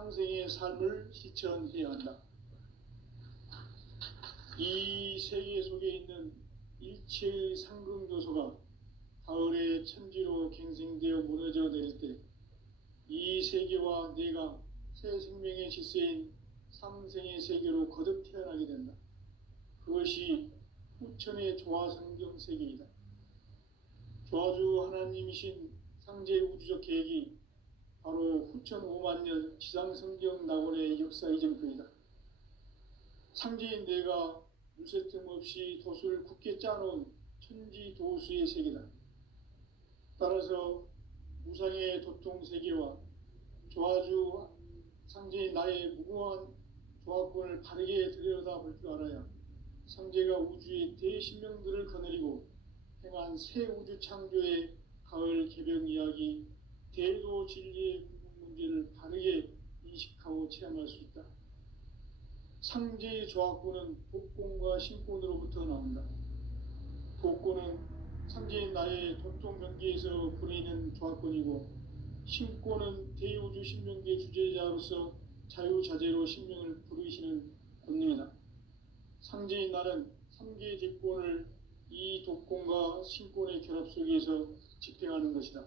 상생의 삶을 실천해야 한다. 이 세계 속에 있는 일체의 상금도서가 가을의 천지로 갱생되어 무너져 내릴 때 이 세계와 내가 새 생명의 질서인 상생의 세계로 거듭 태어나게 된다. 그것이 후천의 조화성경 세계이다. 조화주 하나님이신 상제의 우주적 계획이 바로 후천 5만 년 지상성경 낙원의 역사 이전표이다. 상제인 내가 물새틈 없이 도수를 굳게 짜놓은 천지 도수의 세계다. 따라서 무상의 도통 세계와 조화주 상제인 나의 무궁한 조화권을 바르게 들여다볼 줄 알아야 상제가 우주의 대신명들을 거느리고 행한 새 우주 창조의 가을 개벽 이야기, 대도 진리의 궁극 문제를 바르게 인식하고 체험할 수 있다. 상제의 조화권은 복권과 신권으로부터 나온다. 복권은 상제인 나의 도통 경계에서 부리는 조화권이고, 신권은 대우주 신명계 주제자로서 자유자재로 신명을 부르시는 권능이다. 상제인 나는 3개의 대권을 이 독권과 신권의 결합 속에서 집행하는 것이다.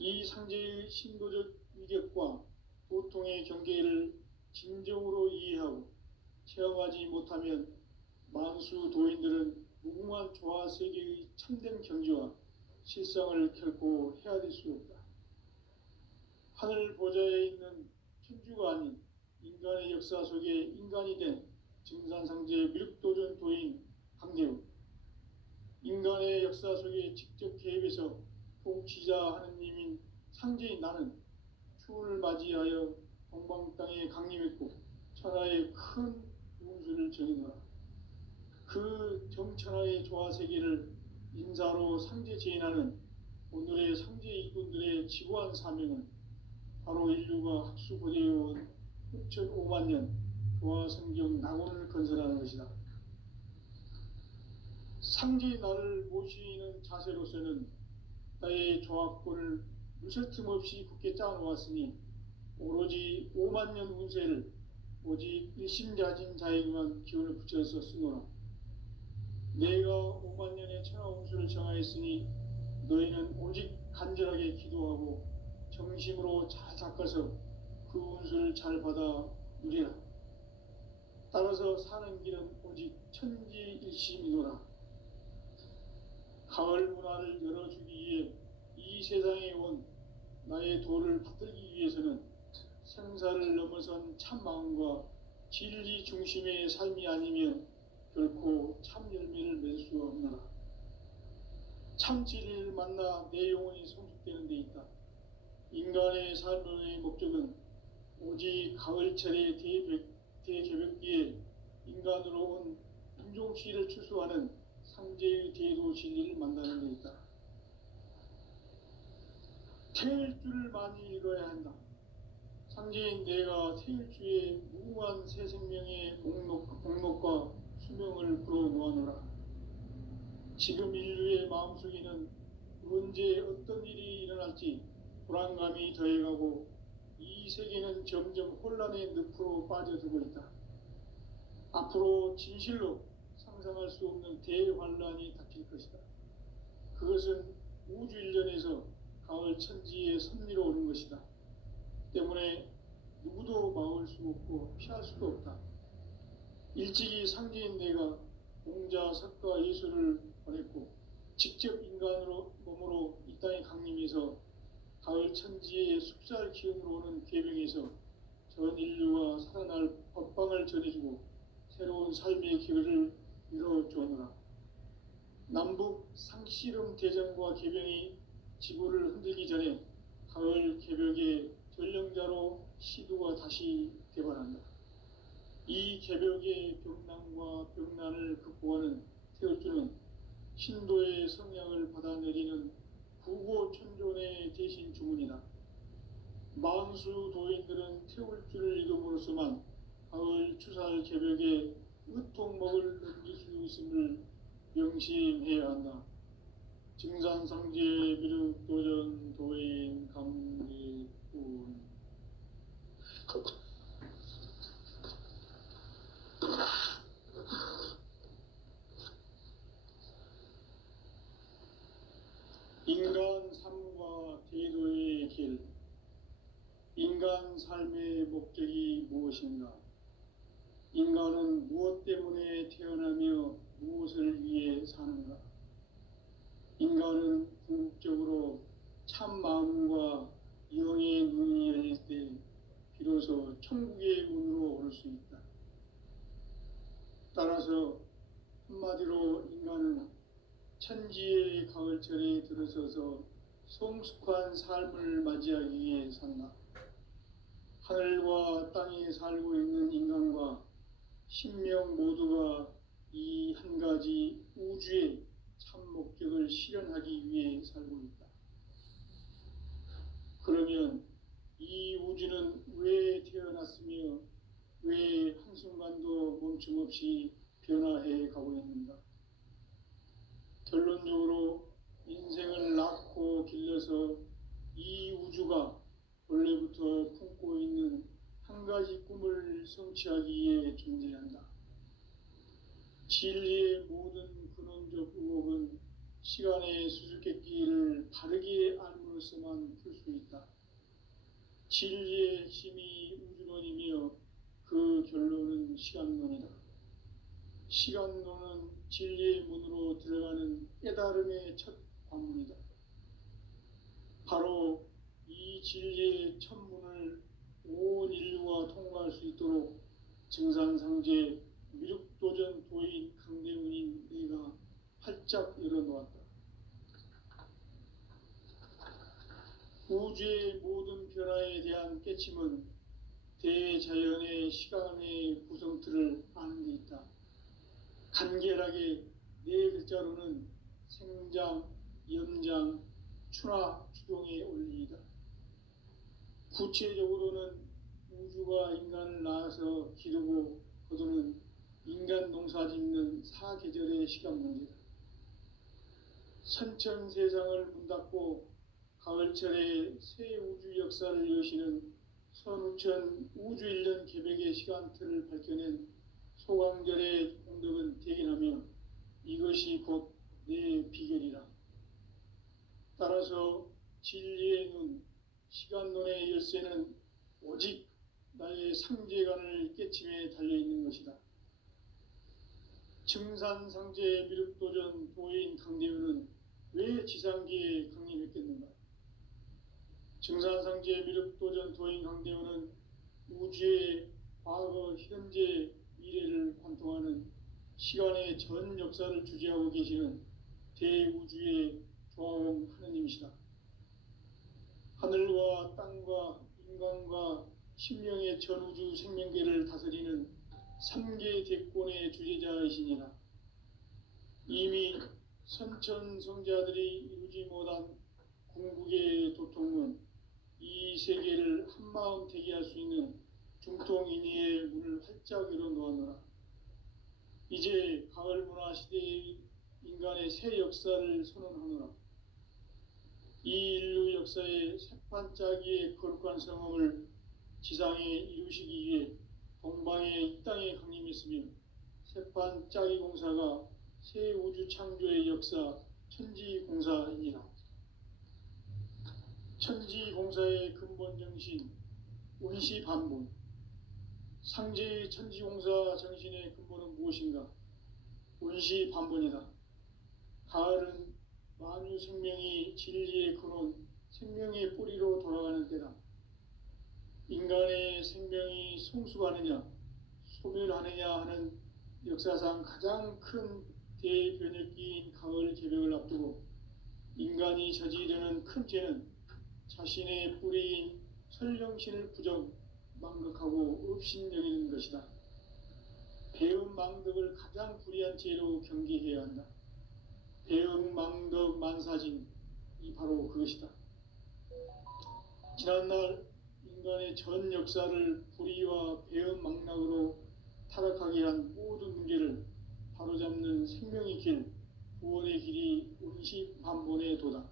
이 상제의 신도적 위격과 보통의 경계를 진정으로 이해하고 체험하지 못하면 만수 도인들은 무궁한 조화 세계의 참된 경지와 실상을 결코 헤아릴 수 없다. 하늘 보좌에 있는 천주가 아닌 인간의 역사 속에 인간이 된 증산상제의 미륵도전 도인 강대우, 인간의 역사 속에 직접 개입해서 통치자 하느님인 상제인 나는 추운을 맞이하여 동방 땅에 강림했고 천하의 큰 운수를 정해놓아 그 정천하의 조화 세계를 인사로 상제 제인하는 오늘의 상제 이군들의 지구한 사명은 바로 인류가 학수고대해온 후천 5만 년 조화 성경 낙원을 건설하는 것이다. 상제의 나를 모시는 자세로서는 나의 조화권을 무설틈 없이 굳게 짜놓았으니 오로지 5만 년 운세를 오직 일심자진 자에게만 기운을 붙여서 쓰노라. 내가 5만 년의 천하 운수를 정하였으니 너희는 오직 간절하게 기도하고 정심으로 잘 닦아서 그 운수를 잘 받아 누리라. 따라서 사는 길은 오직 천지일심이노라. 가을 문화를 열어주기 위해 이 세상에 온 나의 도를 받들기 위해서는 생사를 넘어선 참마음과 진리 중심의 삶이 아니면 결코 참 열매를 맺을 수가 없노라. 참 진리를 만나 내 영혼이 성숙되는 데 있다. 인간의 삶의 목적은 오직 가을철의 대개벽기에 인간으로 온 인종시를 추수하는 상제의 대도 진리를 만나는 데 있다. 태일주를 많이 읽어야 한다. 상제인 내가 태일주의 무궁한 새 생명의 목록과 수명을 불어놓아노라. 지금 인류의 마음속에는 언제 어떤 일이 일어날지 불안감이 더해가고 이 세계는 점점 혼란의 늪으로 빠져들고 있다. 앞으로 진실로 상상할 수 없는 대환란이 닥칠 것이다. 그것은 우주 일련에서 가을 천지의 섭리로 오는 것이다. 때문에 누구도 막을 수 없고 피할 수도 없다. 일찍이 상제인 내가 공자, 석가, 예수를 보냈고 직접 인간으로 몸으로 이 땅에 강림해서 가을 천지의 숲살 기운으로 오는 계명에서 전 인류가 살아날 법방을 전해주고 새로운 삶의 기회를 이뤄주오노라. 남북 상씨름 대전과 개병이 지구를 흔들기 전에 가을 개벽의 전령자로 시두가 다시 개발한다. 이 개벽의 병난과 병난을 극복하는 태울주는 신도의 성향을 받아내리는 부고천존의 대신 주문이다. 만수 도인들은 태울주를 읽음으로써만 가을 추살 개벽의 의통목을 넘길 수 있음을 명심해야 한다. 증산상제 미륵도전 도인 강리꾼 인간 삶의 목적이 무엇인가? 인간은 무엇 때문에 태어나며 무엇을 위해 사는가? 인간은 궁극적으로 참 마음과 영의 눈이 열릴 때 비로소 천국의 문으로 오를 수 있다. 따라서 한마디로 인간은 천지의 가을철에 들어서서 성숙한 삶을 맞이하기 위해 산다. 하늘과 땅에 살고 있는 인간과 신명 모두가 이 한 가지 우주의 참 목적을 실현하기 위해 살고 있다. 그러면 이 우주는 왜 태어났으며 왜 한순간도 멈춤없이 변화해 가고 있는가? 결론적으로 인생을 낳고 길러서 이 우주가 원래부터 품고 있는 한 가지 꿈을 성취하기 위해 존재한다. 진리의 모든 근원적 의혹은 시간의 수수께끼를 바르게 알므로써만 풀 수 있다. 진리의 핵심이 우주론이며 그 결론은 시간론이다. 시간론은 진리의 문으로 들어가는 깨달음의 첫 관문이다. 바로 이 진리의 첫 문을 온 인류가 통과할 수 있도록 증산상제 미륵도전 도인 강대훈인 내가 활짝 열어놓았다. 우주의 모든 변화에 대한 깨침은 대자연의 시간의 구성틀을 아는 데 있다. 간결하게 네 글자로는 생장, 염장, 추나 추동의 원리이다. 구체적으로는 우주가 인간을 낳아서 기르고 거두는 인간 농사 짓는 사계절의 시간 문제다. 선천 세상을 문 닫고 가을철에 새 우주 역사를 여시는 선우천 우주 1년 계백의 시간틀을 밝혀낸 소강절의 공덕은 대견하며 이것이 곧 내 비결이라. 따라서 진리의 눈, 시간론의 열쇠는 오직 나의 상제관을 깨침에 달려있는 것이다. 증산상제 미륵도전 도인 강대훈은 왜 지상계에 강림했겠는가? 증산상제 미륵도전 도인 강대훈은 우주의 과거, 현재, 미래를 관통하는 시간의 전 역사를 주재하고 계시는 대우주의 조화원 하느님이시다. 하늘과 땅과 인간과 신명의 전우주 생명계를 다스리는 3계 대권의 주재자이시니라. 이미 선천성자들이 이루지 못한 궁극의 도통은 이 세계를 한마음 되게 할 수 있는 중통인의의 문을 활짝 열어놓았노라. 이제 가을 문화 시대의 인간의 새 역사를 선언하노라. 이 인류 역사의 새판짜기의 거룩한 성험을 지상에 이루시기 위해 동방의 이 땅에 강림했으며 새판짜기 공사가 새 우주 창조의 역사 천지공사이니라. 천지공사의 근본 정신 운시반본. 상제의 천지공사 정신의 근본은 무엇인가? 운시반본이다. 가을은 만유 생명이 진리의 근원, 생명의 뿌리로 돌아가는 때다. 인간의 생명이 성숙하느냐, 소멸하느냐 하는 역사상 가장 큰 대변혁기인 가을 개벽을 앞두고 인간이 저지르는 큰 죄는 자신의 뿌리인 설령신을 부정, 망극하고 업신여기는 것이다. 배음 망덕을 가장 불의한 죄로 경계해야 한다. 배음 망덕 만사진, 이 바로 그것이다. 지난날 인간의 전 역사를 불의와 배음 망락으로 타락하게 한 모든 문제를 바로잡는 생명의 길, 구원의 길이 운시반본의 도다.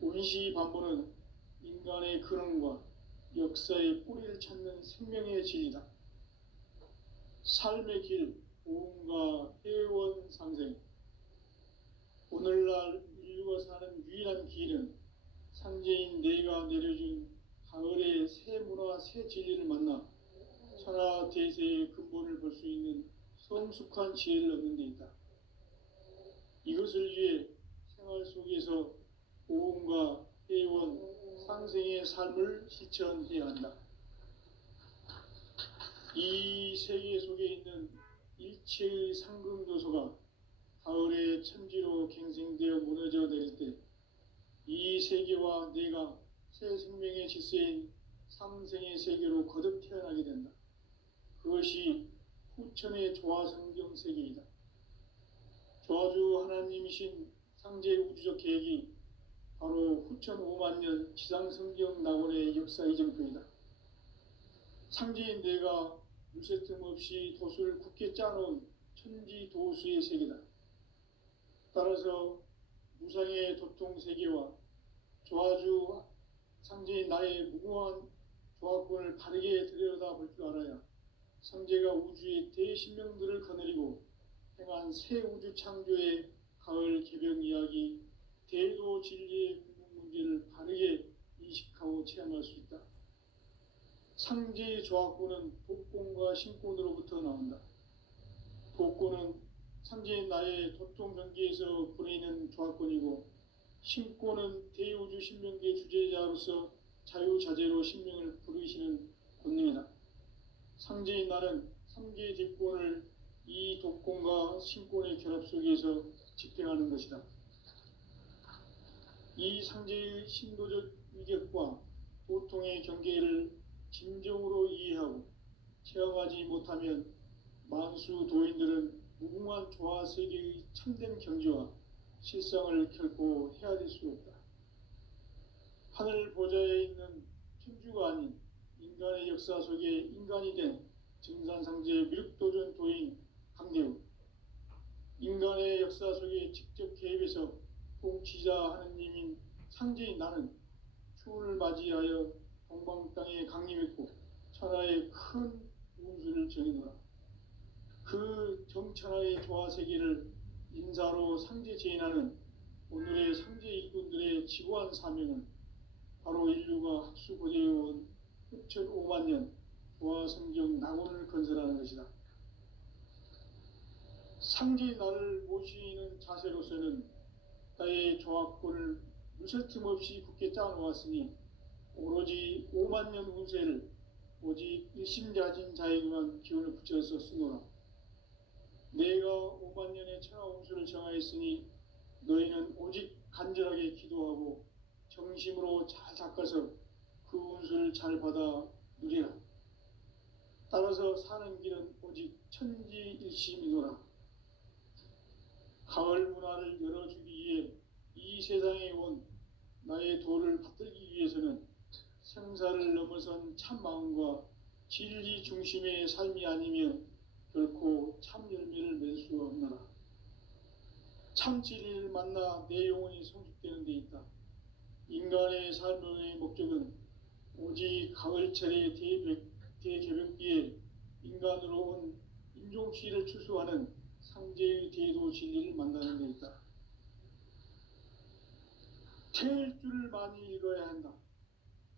운시반본은 인간의 근원과 역사의 뿌리를 찾는 생명의 진리다. 삶의 길, 보험과 회원 상생. 오늘날 인류가 사는 유일한 길은 상제인 내가 내려준 가을의 새 문화, 새 진리를 만나 천하 대세의 근본을 볼 수 있는 성숙한 지혜를 얻는 데 있다. 이것을 위해 생활 속에서 고음과 회원, 상생의 삶을 실천해야 한다. 이 세계 속에 있는 일체의 상금도서가 가을의 천지로 갱생되어 무너져 내릴 때 이 세계와 내가 새 생명의 질서인 상생의 세계로 거듭 태어나게 된다. 그것이 후천의 조화성경 세계이다. 조화주 하나님이신 상제 우주적 계획이 바로 후천 5만 년 지상성경 낙원의 역사 이정표이다. 상제인 내가 물새 틈 없이 도수를 굳게 짜놓은 천지 도수의 세계다. 따라서 무상의 도통 세계와 조화주 상제인 나의 무궁한 조화권을 바르게 들여다볼 줄 알아야 상제가 우주의 대신명들을 거느리고 행한 새 우주 창조의 가을 개벽 이야기, 대도 진리의 궁극 문제를 바르게 인식하고 체험할 수 있다. 상제의 조화권은 복권과 신권으로부터 나온다. 복권은 상제인 나의 도통 경계에서 부리는 조화권이고, 신권은 대우주 신명계 주제자로서 자유자재로 신명을 부르시는 권능이다. 상제인 나는 3개의 대권을 이 독권과 신권의 결합 속에서 집행하는 것이다. 이 상제의 신도적 위격과 도통의 경계를 진정으로 이해하고 체험하지 못하면 만수 도인들은 무궁한 조화 세계의 참된 경지와 실상을 결코 헤아릴 수 없다. 하늘 보좌에 있는 천주가 아닌 인간의 역사 속에 인간이 된 증산상제 미륵도전 도인 강대우, 인간의 역사 속에 직접 개입해서 통치자 하느님인 상제인 나는 추운을 맞이하여 동방 땅에 강림했고 천하의 큰 운수를 정해놓아 그 정천하의 조화 세계를 인사로 상제 제인하는 오늘의 상제 일꾼들의 지고한 사명은 바로 인류가 학수고대해온 6,5만 년 조화성경 낙원을 건설하는 것이다. 상제의 나를 모시는 자세로서는 나의 조화권을 물샐 없이 굳게 짜놓았으니 오로지 5만 년 운세를 오직 일심자진 자에게만 기운을 붙여서 쓰노라. 내가 5만 년의 천하 운수를 정하였으니 너희는 오직 간절하게 기도하고 정심으로 잘 닦아서 그 운수를 잘 받아 누리라. 따라서 사는 길은 오직 천지일심이노라. 가을 문화를 열어주기 위해 이 세상에 온 나의 도를 받들기 위해서는 생사를 넘어선 참 마음과 진리 중심의 삶이 아니면 결코 참 열매를 맺을 수 없노라. 참 진리를 만나 내 영혼이 성숙되는 데 있다. 인간의 삶의 목적은 오직 가을철의 대개벽기에 인간으로 온 인종시를 추수하는 상제의 대도 진리를 만나는 데 있다. 태일주를 많이 읽어야 한다.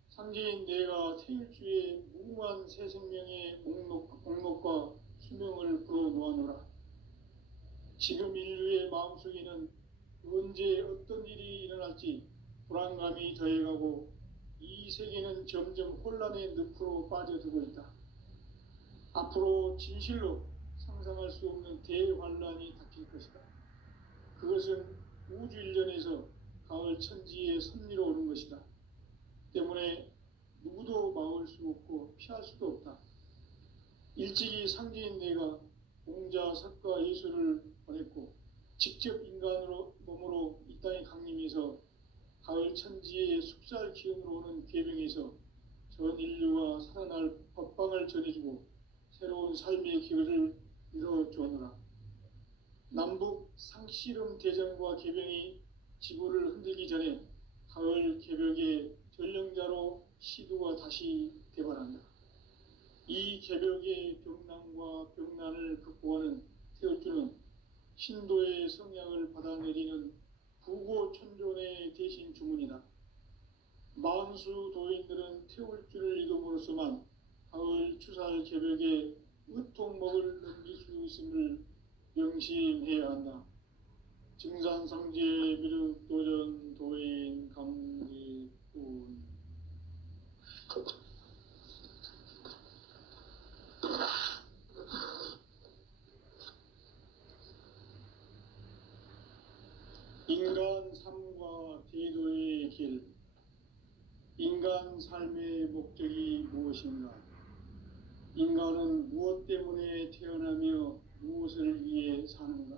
상제인 내가 태일주의 무궁한 새 생명의 목록과 수명을 불어놓아노라. 지금 인류의 마음속에는 언제 어떤 일이 일어날지 불안감이 더해가고 이 세계는 점점 혼란의 늪으로 빠져들고 있다. 앞으로 진실로 상상할 수 없는 대환란이 닥칠 것이다. 그것은 우주 일련에서 가을 천지의 섭리로 오는 것이다. 때문에 누구도 막을 수 없고 피할 수도 없다. 일찍이 상제인 내가 공자, 석가, 예수를 보냈고 직접 인간으로 몸으로 이 땅에 강림해서 가을 천지의 숙살 기운으로 오는 괴병에서 전 인류가 살아날 법방을 전해주고 새로운 삶의 기회를 이뤄주었노라. 남북 상씨름 대전과 개병이 지구를 흔들기 전에 가을 개벽의 전령자로 시두가 다시 대발한다. 이 개벽의 병난과 병난을 극복하는 태어주는 신도의 성향을 받아내리는 부고천존의 대신 주문이다. 만수 도인들은 태울 줄을 이름으로서만 가을 추살 개벽에 으통먹을 넘길 수 있음을 명심해야 한다. 증산상제 미륵도전 도인 강리군. 인간 삶과 대도의 길. 인간 삶의 목적이 무엇인가? 인간은 무엇 때문에 태어나며 무엇을 위해 사는가?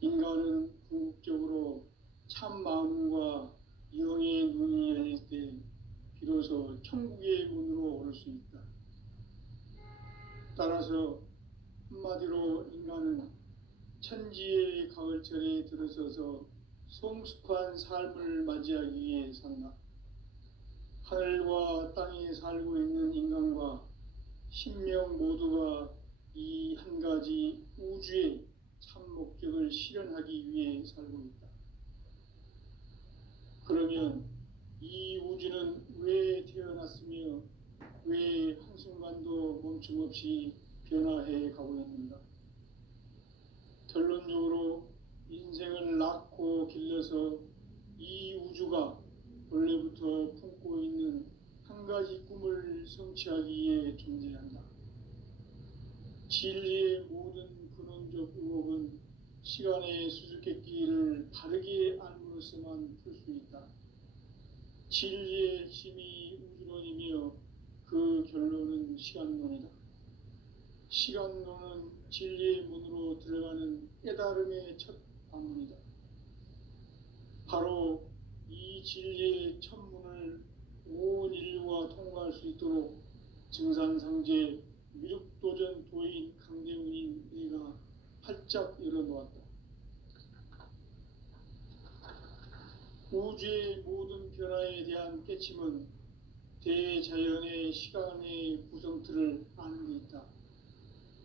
인간은 궁극적으로 참 마음과 영의 눈이 열릴 때 비로소 천국의 문으로 오를 수 있다. 따라서 한마디로 인간은 천지의 가을철에 들어서서 성숙한 삶을 맞이하기 위해 산다. 하늘과 땅에 살고 있는 인간과 신명 모두가 이 한 가지 우주의 참 목적을 실현하기 위해 살고 있다. 그러면 이 우주는 왜 태어났으며 왜 한순간도 멈춤 없이 변화해 가고 있는가? 결론적으로 인생을 낳고 길러서 이 우주가 원래부터 품고 있는 한 가지 꿈을 성취하기 위해 존재한다. 진리의 모든 근원적 의혹은 시간의 수수께끼를 바르게 알므로서만 풀 수 있다. 진리의 힘이 우주론이며 그 결론은 시간론이다. 시간론은 진리의 문으로 들어가는 깨달음의 첫 방문이다. 바로 이 진리의 첫 문을 온 인류가 통과할 수 있도록 증산상제 미륵도전 도인 강대훈인 내가 활짝 열어놓았다. 우주의 모든 변화에 대한 깨침은 대자연의 시간의 구성틀을 아는 데 있다.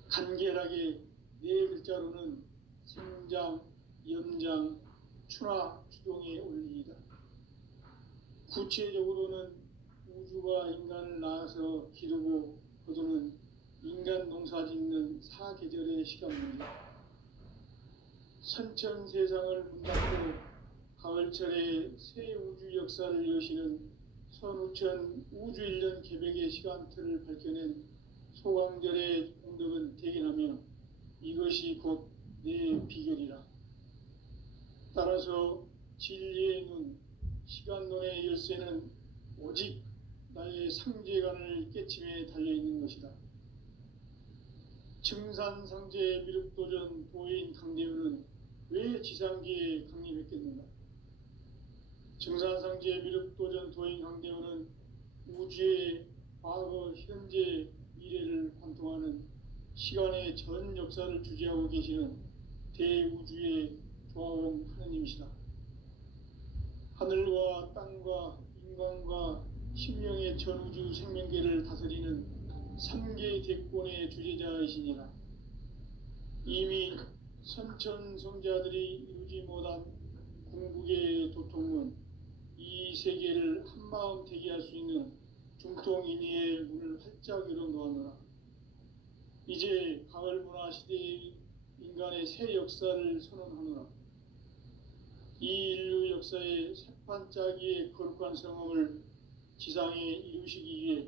간결하게 네 글자로는 생장, 염장, 추나 추동의 원리이다. 구체적으로는 우주가 인간을 낳아서 기르고 거두는 인간 농사 짓는 사계절의 시간입니다. 선천 세상을 문 닫고 가을철에 새 우주 역사를 여시는 선우천 우주일년 개벽의 시간틀을 밝혀낸 소강절의 공덕은 대견하며 이것이 곧 내 비결이라. 따라서 진리의 눈, 시간론의 열쇠는 오직 나의 상제관을 깨침에 달려있는 것이다. 증산상제 미륵도전 도인 강대훈은 왜 지상기에 강림했겠는가? 증산상제 미륵도전 도인 강대훈은 우주의 과거, 현재, 미래를 관통하는 시간의 전 역사를 주재하고 계시는 대우주의 조화원 하느님이시다. 하늘과 땅과 인간과 신명의 전우주 생명계를 다스리는 3개 대권의 주재자이시니라. 이미 선천성자들이 이루지 못한 궁극의 도통문, 이 세계를 한마음 되게 할 수 있는 중통인의의 문을 활짝 열어놓았노라. 이제 가을 문화 시대의 인간의 새 역사를 선언하노라. 이 인류 역사의 새판짜기의 거룩한 성험을 지상에 이루시기 위해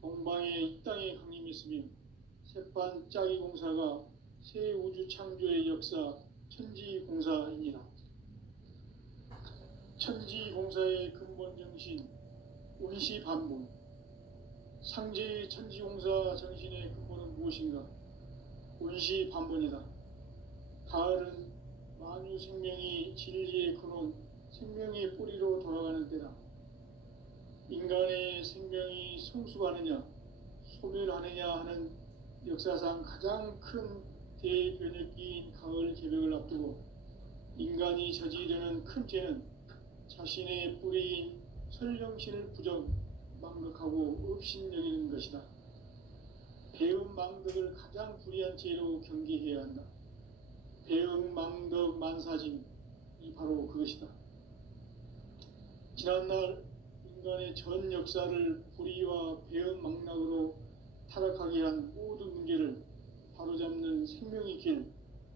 동방의 이 땅에 강림했으며 새판짜기 공사가 새 우주 창조의 역사 천지공사이니라. 천지공사의 근본 정신 운시반본. 상제의 천지공사 정신의 근본은 무엇인가? 운시반본이다. 가을은 만유 생명이 진리의 근원, 생명의 뿌리로 돌아가는 때다. 인간의 생명이 성숙하느냐, 소멸하느냐 하는 역사상 가장 큰 대변혁기인 가을 개벽을 앞두고 인간이 저지르는 큰 죄는 자신의 뿌리인 설령신을 부정, 망각하고 업신여기는 것이다. 배음 망덕을 가장 불의한 죄로 경계해야 한다. 배음 망덕 만사진, 이 바로 그것이다. 지난날 인간의 전 역사를 불의와 배은망락으로 타락하게 한 모든 문제를 바로잡는 생명의 길,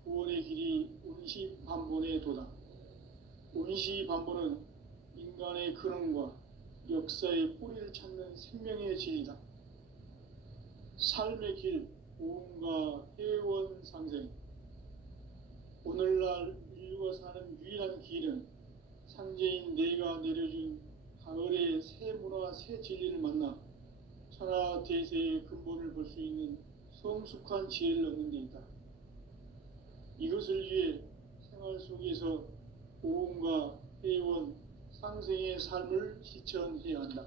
구원의 길이 운시반본에 도다. 운시반본은 인간의 근원과 역사의 뿌리를 찾는 생명의 진리다. 삶의 길, 보험과 회원 상생. 오늘날 인류가 사는 유일한 길은 상제인 내가 내려준 가을의 새 문화, 새 진리를 만나 천하 대세의 근본을 볼 수 있는 성숙한 지혜를 얻는 데 있다. 이것을 위해 생활 속에서 보험과 회원, 상생의 삶을 실천해야 한다.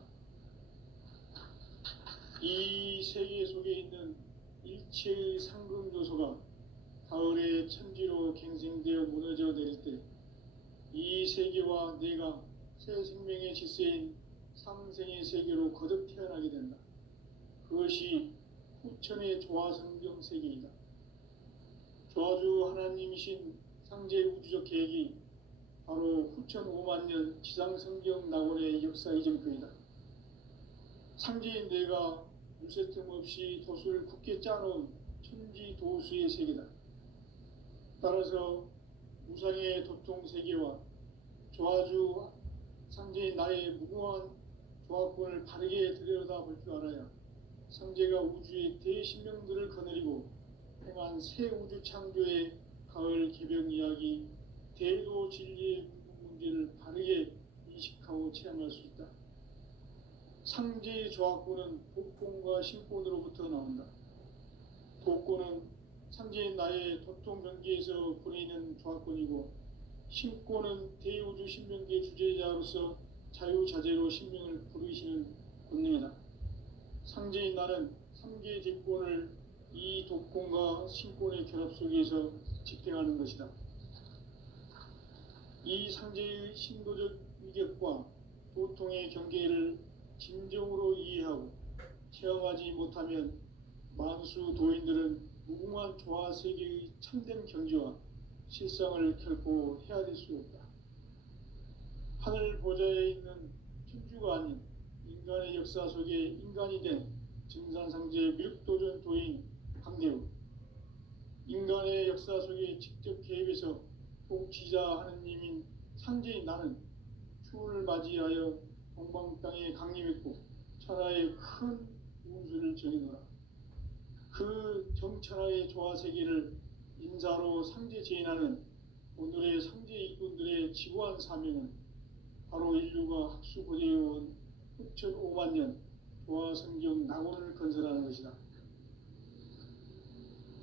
이 세계 속에 있는 일체의 상금 요소가 가을의 천지로 갱생되어 무너져 내릴 때 이 세계와 내가 새 생명의 질서인 상생의 세계로 거듭 태어나게 된다. 그것이 후천의 조화성경 세계이다. 조화주 하나님이신 상제 우주적 계획이 바로 후천 5만 년 지상성경 낙원의 역사 이전표이다. 상제인 내가 물새 틈 없이 도수를 굳게 짜놓은 천지 도수의 세계다. 따라서 무상의 도통 세계와 조화주 상제인 나의 무궁한 조화권을 바르게 들여다볼 줄 알아야 상제가 우주의 대신명들을 거느리고 행한 새 우주 창조의 가을 개벽 이야기, 대도 진리의 문제를 바르게 인식하고 체험할 수 있다. 상제의 조화권은 복권과 신권으로부터 나온다. 복권은 상제인 나의 도통 경계에서 보내는 조화권이고, 신권은 대우주 신명계 주제자로서 자유자재로 신명을 부르시는 권능이다. 상제인 나는 3개 뒷권을 이 독권과 신권의 결합 속에서 집행하는 것이다. 이 상제의 신도적 위격과 도통의 경계를 진정으로 이해하고 체험하지 못하면 만수 도인들은 무궁한 조화 세계의 참된 경지와 실상을 결코 헤아릴 수 없다. 하늘 보좌에 있는 천주가 아닌 인간의 역사 속에 인간이 된 증산상제 미륵도전 도인 강대우, 인간의 역사 속에 직접 개입해서 통치자 하느님인 상제인 나는 추운을 맞이하여 동방 땅에 강림했고 천하의 큰 운수를 정해놓으라. 그 정천하의 조화세계를 인사로 상제 제인하는 오늘의 상제 일꾼들의 지구한 사명은 바로 인류가 학수고대해온 후천 5만 년 조화성경 낙원을 건설하는 것이다.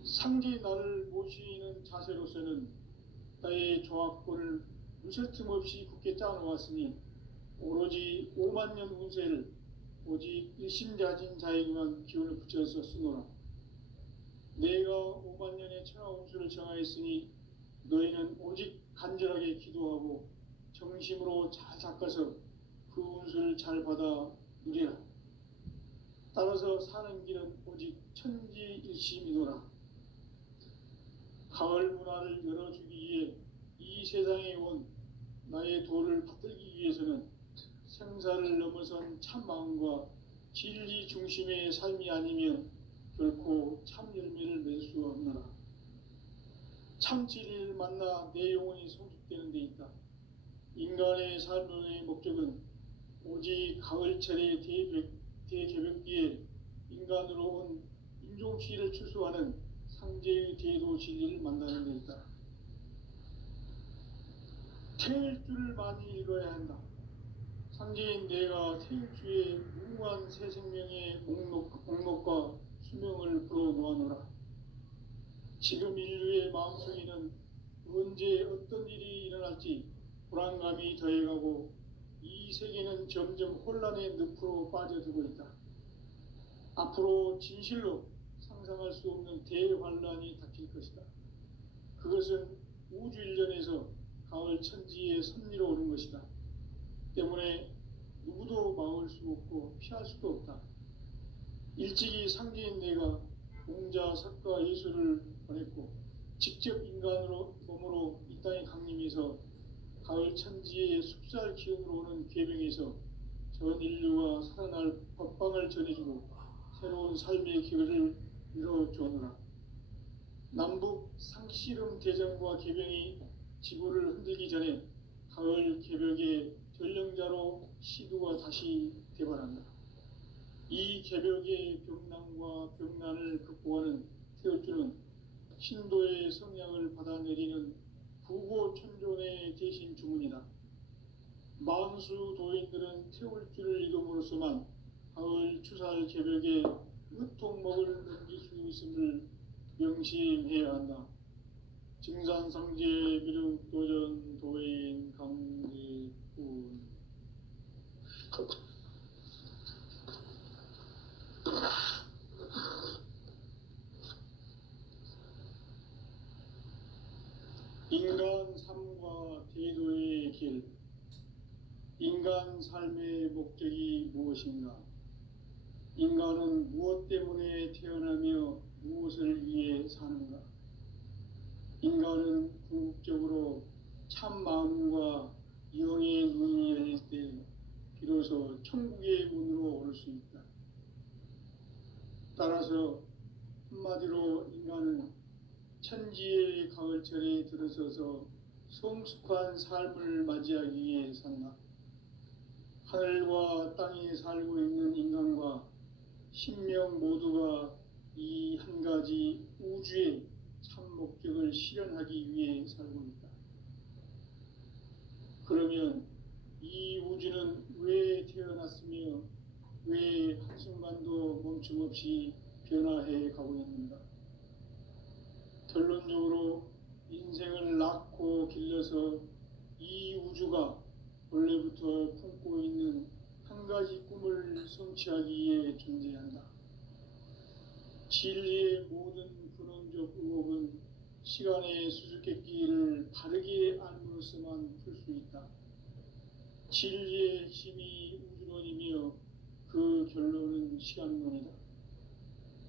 상제의 나를 모시는 자세로서는 나의 조화권을 무쇠 틈 없이 굳게 짜놓았으니 오로지 5만 년 운세를 오직 일심자진 자에게만 기운을 붙여서 쓰노라. 내가 5만 년의 천하 운수를 정하였으니 너희는 오직 간절하게 기도하고 정심으로 잘 닦아서 그 운수를 잘 받아 누리라. 따라서 사는 길은 오직 천지일심이노라. 가을 문화를 열어주기 위해 이 세상에 온 나의 도를 받들기 위해서는 생사를 넘어선 참 마음과 진리 중심의 삶이 아니면 결코 참 열매를 맺을 수 없노라. 참 진리를 만나 내 영혼이 성숙되는 데 있다. 인간의 삶의 목적은 오직 가을철의 대개벽기에 인간으로 온 인종치를 추수하는 상제의 대도 진리를 만나는 데 있다. 태일주를 많이 읽어야 한다. 상제인 내가 태일주의 무궁한 새 생명의 목록과 수명을 불어놓아노라. 지금 인류의 마음속에는 언제 어떤 일이 일어날지 불안감이 더해가고 이 세계는 점점 혼란의 늪으로 빠져들고 있다. 앞으로 진실로 상상할 수 없는 대환란이 닥칠 것이다. 그것은 우주 일전에서 가을 천지의 섭리로 오는 것이다. 때문에 누구도 막을 수 없고 피할 수도 없다. 일찍이 상제인 내가 공자, 석가, 예수를 보냈고 직접 인간으로 몸으로 이 땅에 강림해서 가을 천지의 숙살 기운으로 오는 계명에서 전 인류가 살아날 법방을 전해주고 새로운 삶의 기회를 열어주느라. 남북 상씨름 대전과 개병이 지구를 흔들기 전에 가을 개벽의 전령자로 시두가 다시 대발한다. 이 개벽의 병난과 병난을 극복하는 태울주는 신도의 성향을 받아내리는 부고천존의 대신 주문이다. 만수 도인들은 태울주를 이름으로서만 가을 추살 개벽의 으통목을 넘길 수 있음을 명심해야 한다. 증산상제 미륵도전 도인 강대군. 인간 삶과 대도의 길. 인간 삶의 목적이 무엇인가? 인간은 무엇 때문에 태어나며 무엇을 위해 사는가? 인간은 궁극적으로 참 마음과 영의 눈이 열릴 때 비로소 천국의 문으로 오를 수 있다. 따라서 한마디로 인간은 천지의 가을철에 들어서서 성숙한 삶을 맞이하기 위해 산다. 하늘과 땅에 살고 있는 인간과 신명 모두가 이 한 가지 우주의 참 목적을 실현하기 위해 살고 있다. 그러면 이 우주는 왜 태어났으며 왜 한순간도 멈춤없이 변화해 가고 있는가? 결론적으로 인생을 낳고 길러서 이 우주가 원래부터 품고 있는 한 가지 꿈을 성취하기 위해 존재한다. 진리의 모든 근원적 의혹은 시간의 수수께끼를 바르게 알므로서만 풀 수 있다. 진리의 핵심이 우주론이며 그 결론은 시간론이다.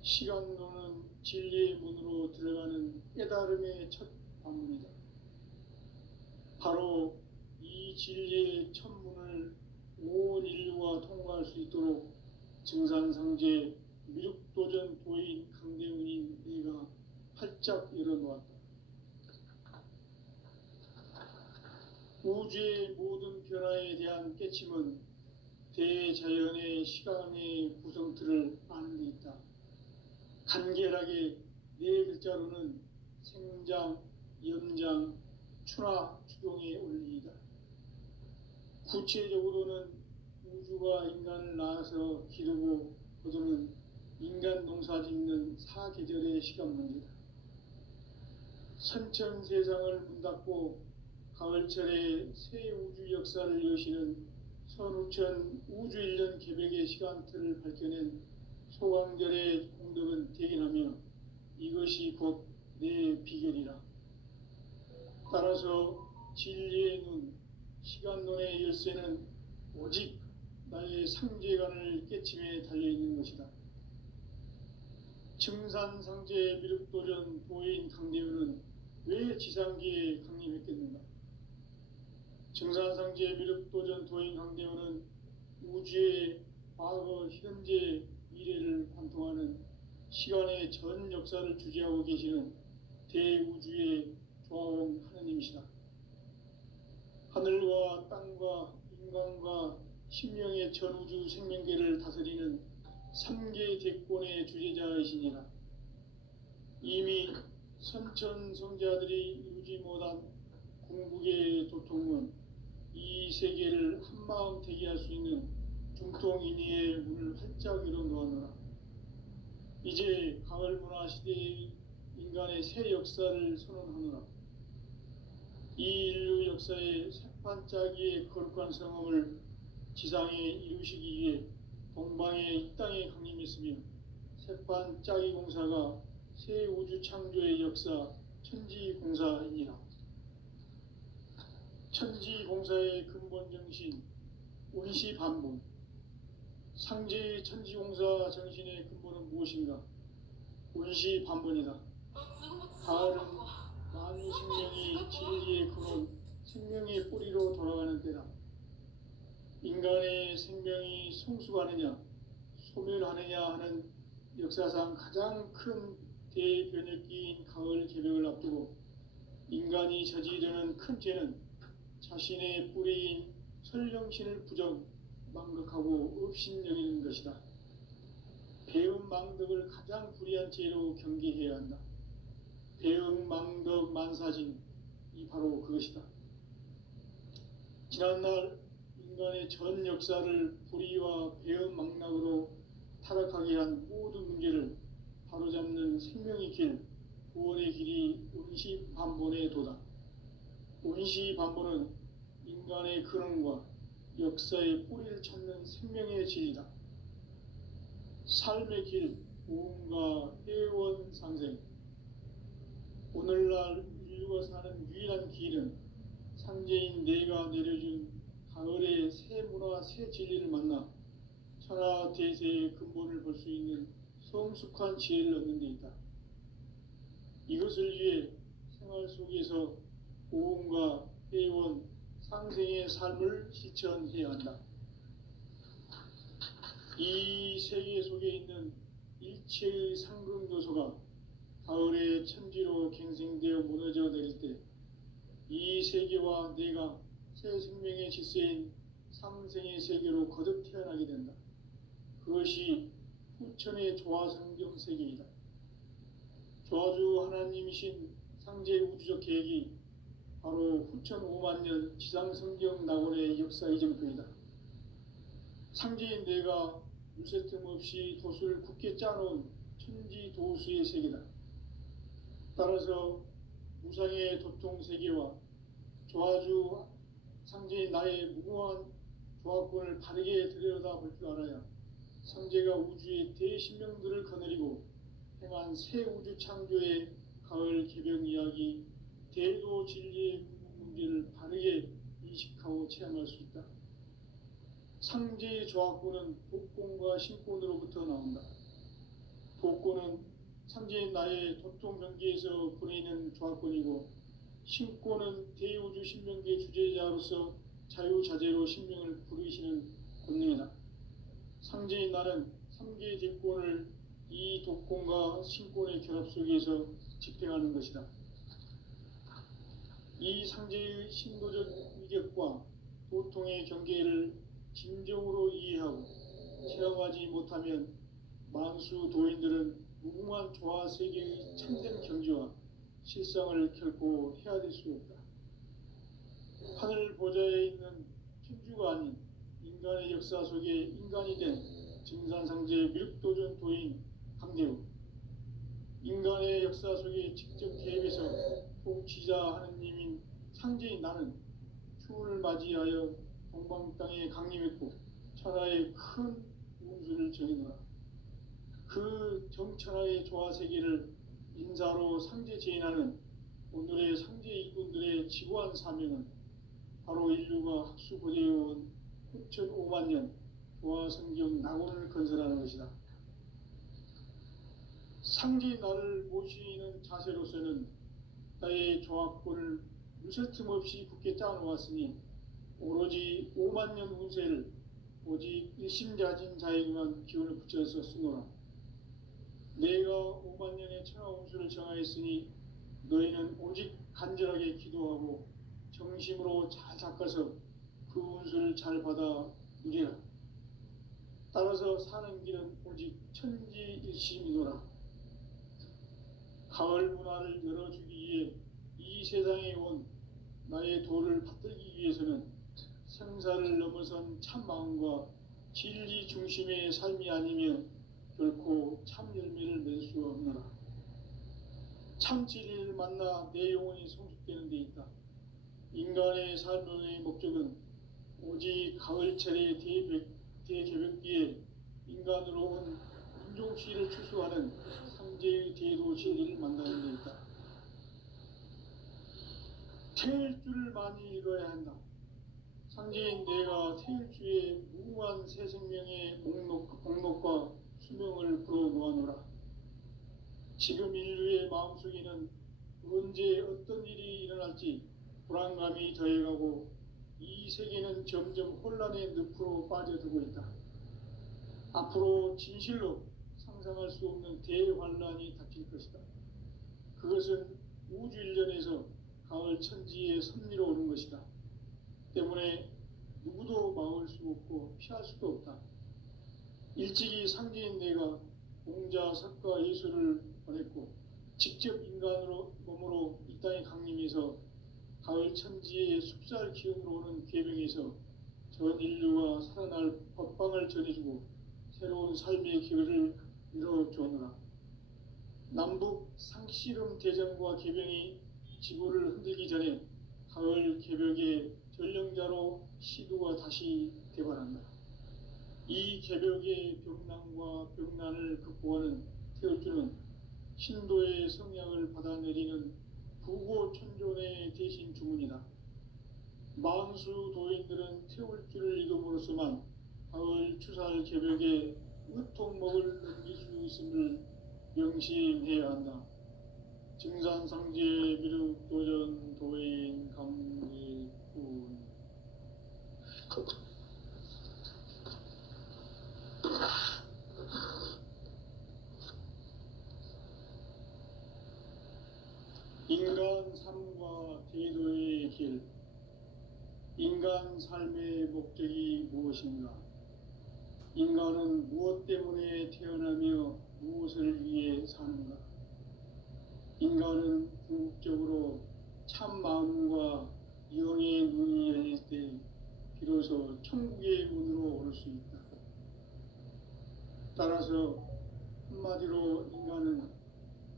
시간론은 진리의 문으로 들어가는 깨달음의 첫 관문이다. 바로 이 진리의 첫 문을 온 인류가 통과할 수 있도록 증산상제 미륵도전 도인 강대훈인 내가 활짝 열어놓았다. 우주의 모든 변화에 대한 깨침은 대자연의 시간의 구성틀을 아는 데 있다. 간결하게 네 글자로는 생장, 연장, 추나 추동의 원리이다. 구체적으로는 우주가 인간을 낳아서 기르고 거두는 인간 농사 짓는 사계절의 시간 문제다. 선천 세상을 문 닫고 가을철에 새 우주 역사를 여시는 선우천 우주 1년 개벽의 시간틀을 밝혀낸 소강절의 공덕은 대견하며 이것이 곧 내 비결이라. 따라서 진리의 눈, 시간론의 열쇠는 오직 나의 상제관을 깨침에 달려있는 것이다. 증산상제 미륵도전 도인 강대훈은 왜 지상계에 강림했겠는가? 증산상제 미륵도전 도인 강대훈은 우주의 과거, 현재, 미래를 관통하는 시간의 전 역사를 주재하고 계시는 대우주의 조화원 하느님이시다. 하늘과 땅과 인간과 신명의 전우주 생명계를 다스리는 3개 대권의 주재자이시니라. 이미 선천성자들이 이루지 못한 궁극의 도통은 이 세계를 한마음 되게 할 수 있는 중통인의의 문을 활짝 열어놓았노라. 이제 가을 문화 시대의 인간의 새 역사를 선언하노라. 이 인류 역사의 새판짜기의 거룩한 성험을 지상에 이루시기 위해 동방의 이 땅에 강림했으며 새판짜기 공사가 새 우주 창조의 역사 천지공사이니라. 천지공사의 근본 정신 운시반문. 상제의 천지공사 정신의 근본은 무엇인가? 운시반문이다. 가을은 만유 생명이 진리의 근원, 생명의 뿌리로 돌아가는 때다. 인간의 생명이 성숙하느냐 소멸하느냐 하는 역사상 가장 큰 대변혁기인 가을 개벽을 앞두고 인간이 저지르는 큰 죄는 자신의 뿌리인 설령신을 부정 망각하고 업신여기는 것이다. 배음 망덕을 가장 불의한 죄로 경계해야 한다. 배음 망덕 만사진이 바로 그것이다. 지난날 인간의 전 역사를 불의와 배음 망락으로 타락하게 한 모든 문제를 바로잡는 생명의 길, 구원의 길이 운시반본의 도다. 운시반본은 인간의 근원과 역사의 뿌리를 찾는 생명의 진리다. 삶의 길, 보험과 회원 상생. 오늘날 인류가 사는 유일한 길은 상제인 내가 내려준 가을의 새 문화, 새 진리를 만나 천하 대세의 근본을 볼 수 있는 성숙한 지혜를 얻는 데 있다. 이것을 위해 생활 속에서 보험과 회원, 상생의 삶을 실천해야 한다. 이 세계 속에 있는 일체의 상승교소가 가을의 천지로 갱생되어 무너져 내릴 때 이 세계와 내가 새 생명의 질서인 상생의 세계로 거듭 태어나게 된다. 그것이 후천의 조화성경 세계이다. 조화주 하나님이신 상제 우주적 계획이 바로 후천 5만 년 지상성경 낙원의 역사 이정표이다. 상제인 내가 유세틈 없이 도수를 굳게 짜놓은 천지 도수의 세계다. 따라서 무상의 도통 세계와 조화주 상제인 나의 무궁한 조화권을 바르게 들여다볼 줄 알아야 상제가 우주의 대신명들을 거느리고 행한 새 우주 창조의 가을 개벽 이야기, 대도 진리의 문제를 바르게 인식하고 체험할 수 있다. 상제의 조화권은 복권과 신권으로부터 나온다. 복권은 상제인 나의 도통 경계에서 보내는 조화권이고, 신권은 대우주 신명계 주제자로서 자유자재로 신명을 부르시는 권능이다. 상제인 나는 3개의 대권을 이 독권과 신권의 결합 속에서 집행하는 것이다. 이 상제의 신도적 위격과 도통의 경계를 진정으로 이해하고 체험하지 못하면 만수 도인들은 무궁한 조화 세계의 참된 경지와 실상을 결코 헤아릴 수 없다. 하늘 보좌에 있는 천주가 아닌 인간의 역사 속에 인간이 된 증산상제 미륵도전 도인 강대우, 인간의 역사 속에 직접 개입해서 통치자 하느님인 상제인 나는 추운을 맞이하여 동방 땅에 강림했고 천하의 큰 운수를 정해놓아 그 정천하의 조화세계를 인사로 상제 제인하는 오늘의 상제 일꾼들의 지고한 사명은 바로 인류가 학수고대해온 후천 5만 년 조화성경 낙원을 건설하는 것이다. 상제 나를 모시는 자세로서는 나의 조화권을 무쇠틈 없이 굳게 짜놓았으니 오로지 5만 년 운세를 오직 일심자진 자에게만 기운을 붙여서 쓰노라. 내가 5만 년의 천하 운수를 정하였으니 너희는 오직 간절하게 기도하고 정심으로 잘 닦아서 그 운수를 잘 받아 누리라. 따라서 사는 길은 오직 천지일심이노라. 가을 문화를 열어주기 위해 이 세상에 온 나의 도를 받들기 위해서는 생사를 넘어선 참 마음과 진리 중심의 삶이 아니면 결코 참 열매를 맺을 수 없노라. 참 진리를 만나 내 영혼이 성숙되는 데 있다. 인간의 삶의 목적은 오직 가을철의 대개벽기에 인간으로 온 인종시를 추수하는 상제의 대도 진리를 만나는 데 있다. 태일주를 많이 읽어야 한다. 상제인 내가 태일주의 무궁한 새 생명의 목록과 수명을 불어놓아노라. 지금 인류의 마음속에는 언제 어떤 일이 일어날지 불안감이 더해가고 이 세계는 점점 혼란의 늪으로 빠져들고 있다. 앞으로 진실로 상상할 수 없는 대환란이 닥칠 것이다. 그것은 우주 일련에서 가을 천지의 섭리로 오는 것이다. 때문에 누구도 막을 수 없고 피할 수도 없다. 일찍이 상제인 내가 공자, 석가, 예수를 보냈고 직접 인간으로 몸으로 이 땅에 강림해서 가을 천지의 숲살 기운으로 오는 계명에서 전 인류가 살아날 법방을 전해주고 새로운 삶의 기회를 이뤄주었노라. 남북 상씨름 대전과 계병이 지구를 흔들기 전에 가을 개벽의 전령자로 시두가 다시 대발한다. 이 개벽의 병난과 병난을 극복하는 태울주는 신도의 성향을 받아내리는 부고천존의 대신 주문이다. 만수 도인들은 태울주를 이름으로서만 가을 추살 개벽의 의통목을 넘길 수 있음을 명심해야 한다. 증산상제 미륵도전 도인 강제군. 인간 삶과 제도의 길. 인간 삶의 목적이 무엇인가? 인간은 무엇 때문에 태어나며 무엇을 위해 사는가? 인간은 궁극적으로 참 마음과 영의 눈이 열릴 때 비로소 천국의 문으로 오를 수 있다. 따라서 한마디로 인간은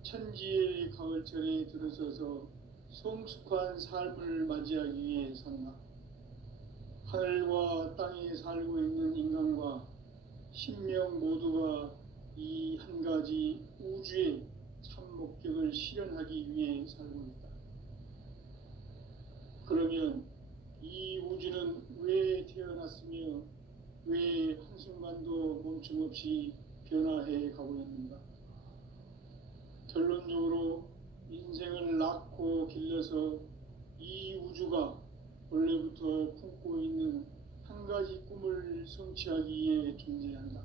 천지의 가을철에 들어서서 성숙한 삶을 맞이하기 위해 산다. 하늘과 땅에 살고 있는 인간과 신명 모두가 이 한 가지 우주의 참 목적을 실현하기 위해 살고 있다. 그러면 이 우주는 왜 태어났으며 왜 한순간도 멈춤없이 변화해 가고 있는가? 결론적으로 인생을 낳고 길러서 이 우주가 원래부터 품고 있는 한 가지 꿈을 성취하기 위해 존재한다.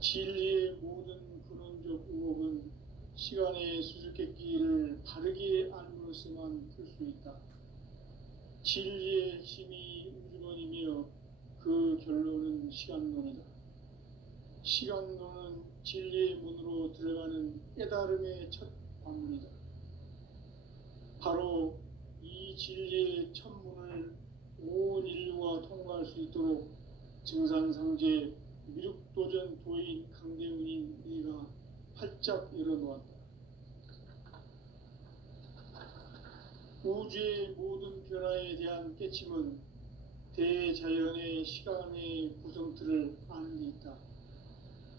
진리의 모든 근원적 의혹은 시간의 수수께끼를 바르게 알므로서만 풀 수 있다. 진리의 핵심이 우주론이며 그 결론은 시간론이다. 시간론은 진리의 문으로 들어가는 깨달음의 첫 관문이다. 바로 이 진리의 첫 문을 온 인류가 통과할 수 있도록 증산상제 미륵도전 도인 강대훈인 네가 활짝 열어놓았다. 우주의 모든 변화에 대한 깨침은 대자연의 시간의 구성틀을 아는 데 있다.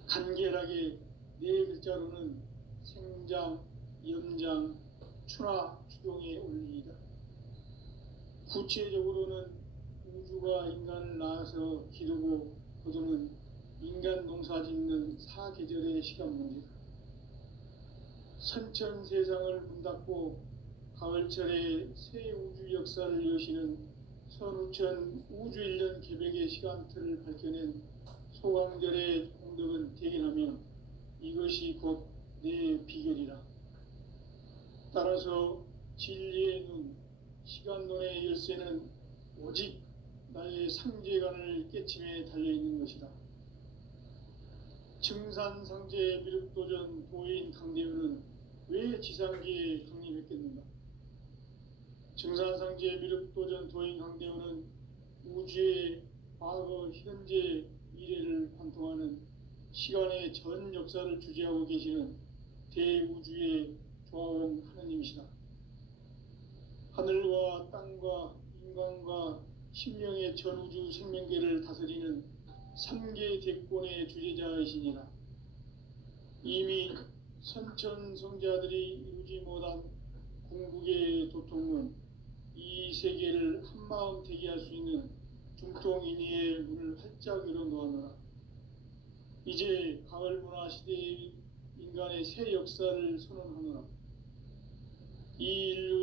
간결하게 네 글자로는 생장, 염장, 추나 추동의 원리이다. 구체적으로는 우주가 인간을 낳아서 기르고 거두는 인간 농사 짓는 사계절의 시간 문제다. 선천 세상을 문닫고 가을철에 새 우주 역사를 여시는 선우천 우주일년 개벽의 시간틀을 밝혀낸 소강절의 공덕은 대견하며 이것이 곧 내 비결이라. 따라서 진리의 눈, 시간론의 열쇠는 오직 나의 상제관을 깨침에 달려있는 것이다. 증산상제 미륵도전 도인 강대훈은 왜 지상기에 강림했겠는가? 증산상제 미륵도전 도인 강대훈은 우주의 과거, 현재, 미래를 관통하는 시간의 전 역사를 주재하고 계시는 대우주의 조화원 하느님이시다. 하늘과 땅과 인간과 신명의 전우주 생명계를 다스리는 3계 대권의 주재자이시니라. 이미 선천성자들이 이루지 못한 궁극의 도통은 이 세계를 한마음 되게 할 수 있는 중통인의의 문을 활짝 열어놓았노라. 이제 가을 문화 시대의 인간의 새 역사를 선언하노라. 이 인류